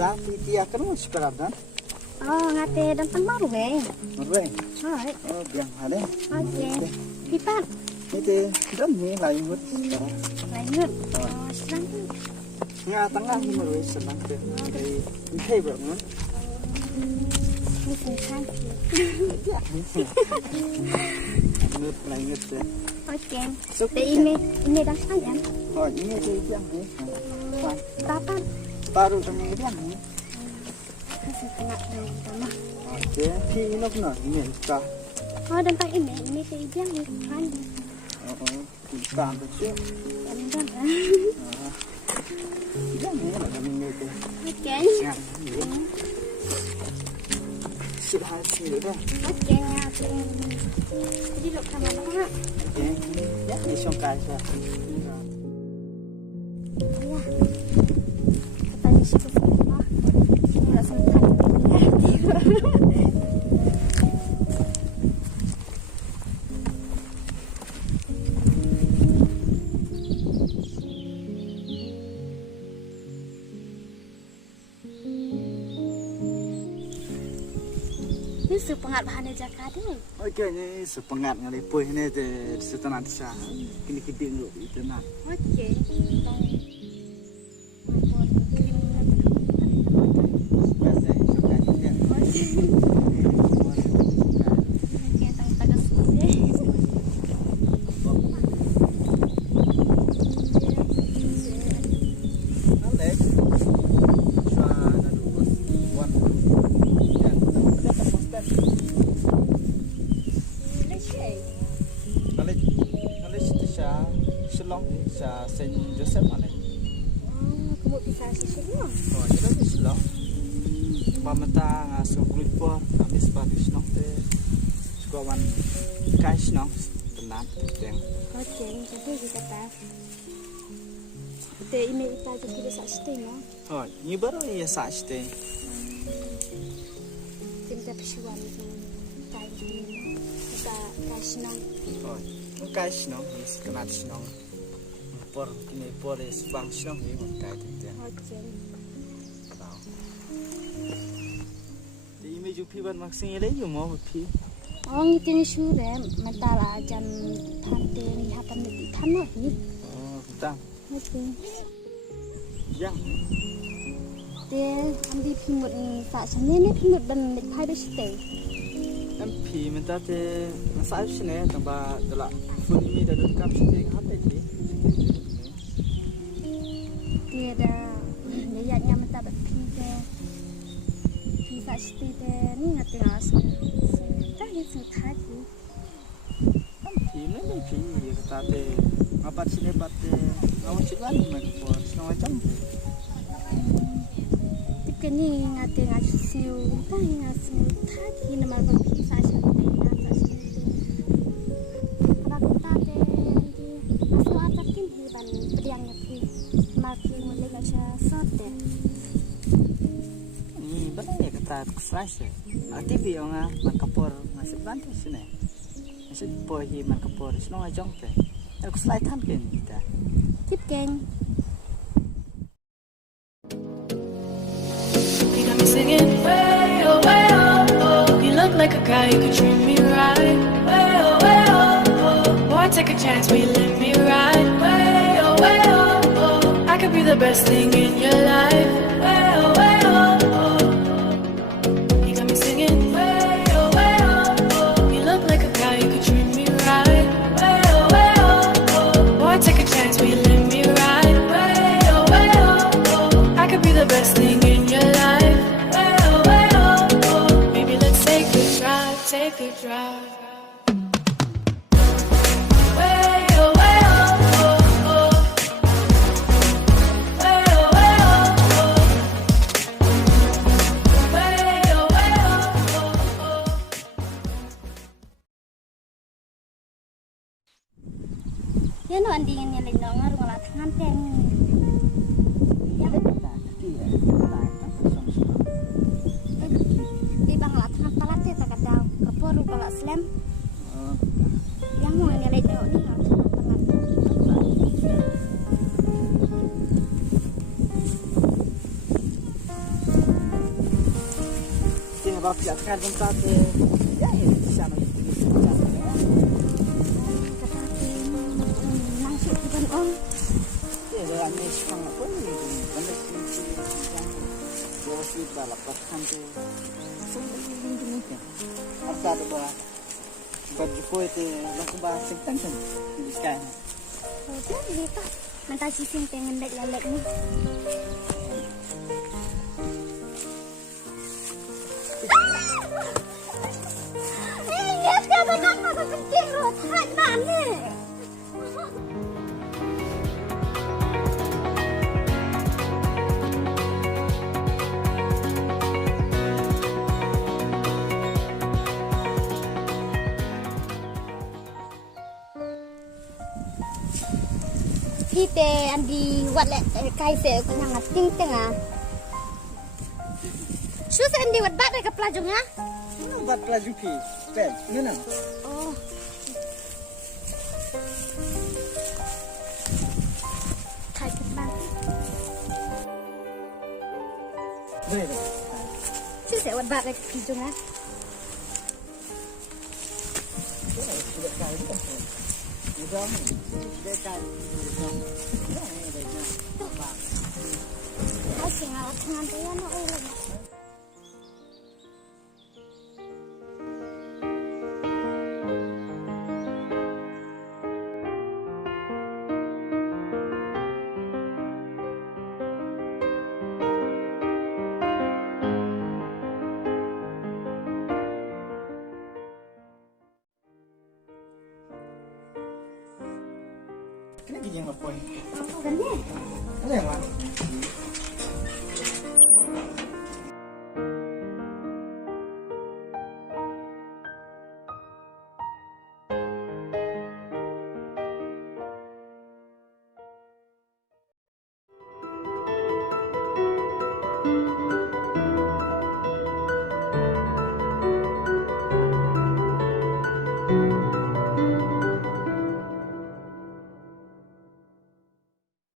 Dah pdiang kan mau sekarang dah. Oh, ngate tentang baru eh. Baru. Hai. Oh, biang ada. Okey. Pipat. Itu dan ni lain buat. Lanjut. Oh, senang. Nga tengah ni baru senang tu. Dari ini berapa? Ini senang. Ngut lanjut tu. Okey. Ini dah sayang. Oh, ini tu biang ni. Berapa? Baru sama biang ni. Kasih kena nama. Okey, ini nak ni kah? Oh, tentang ini pediang ni kan. Oh, kita ambil tu. Jangan. Biang ni nak kami ni tu. Okey. Sudah hasil dah. Okey, jadi duduk sama mana? Okey, ya ni songkai saya. Ya. Katanya sih apa? Enggak sempat. Ini sepengat bahan Jakarta deh. Okey, ni sepengat ngali puih ni tu setanah desa. Kini kita dulu itu nak. Okey. Joseph mana? Oh, kamu bisa sesuatu. Oh, ini dah bisa. Pamata ngasuh kulit por, habis bagus nong te. Sukawan kais nong tenang teng. Okey, jadi kita pas. Te ini kita jadi bisa stay no. Oh, ini baru ya sah stay. Kita persiwan tu kais ni. Kita kais nong. Oh, kais nong, kenal nong. Por ini por es bang nong ni makai teng. Okey. Tahu. Di image upi ban maksing ele you mau upi. Oh, itu ni sudah mentala jam tante ni hatam di tanah ni. Oh, betul. Okey. Yang. Dia ambil pimut ni tak sebenarnya pimut dan pai stay. MP minta te masak sini tambah telak food ini dah dekat sini apa je? Dia dah niatnya minta berpindah. Bisa stay ni ngati rasa. Dah ni sudah tu. MP mana MP kata te apa sini bate awak cikgu ni macam setengah jam. Kini ngati ngasiu, dah ngasiu. Tadi nama kopi saja ni ngata sini. Apa kata deh? Asal ada kim hiban pdiang ni, maki mulai macam sote. Ni betul ya kata fresh. Ati biang makapor masih bantu sini. Masih pohi makapor setengah jam te. Aku slide kan kita. Tip gang. Singing way oh, oh. You look like a guy who could treat me right. Way oh, oh. Boy, take a chance, will you let me ride? Way oh, oh. I could be the best thing in your life. Way oh, oh. You got me singing way oh, oh. You look like a guy who could treat me right. Way oh. Boy, take a chance, will you let me ride? Way oh. I could be the best thing in your life. Take a drive. Way oh, oh. Way oh, oh. Way oh, oh. Ya no andingan ni lino ngar wala tangan ten. Ya betul. Di bang la tangan palate tak ada. Baru kalau slam, yang mau nilai tengok ni harus tangan. Kalau tidak kan tempat ya ini di sana itu di sana. Nang sih bukan om. Ya dalam ini sangat pun ini banyak yang jauh sih balap tu. Semua ini ni. Apa tu bah? Bagi itu langsung bah sengkang di sekarang. Oh, dia tak. Mantai sisim pengen lelek ni. Lihat dia banyak masa penting roh, tak mana. Kita andi watla kaise kunyang ting tengah. Susu andi wat bat ke pelajungnya? Ini buat pelajung pi, kan? Mana? Oh. Kai kebang. Boleh. Susu wat bat ke pelajungnya? Sudah kali dah. Sudah ni. Sudah kali. Kasi nga tangan tayo na ulam. Kenapa dia ngapain? Apa kan ni? Ada yang mana?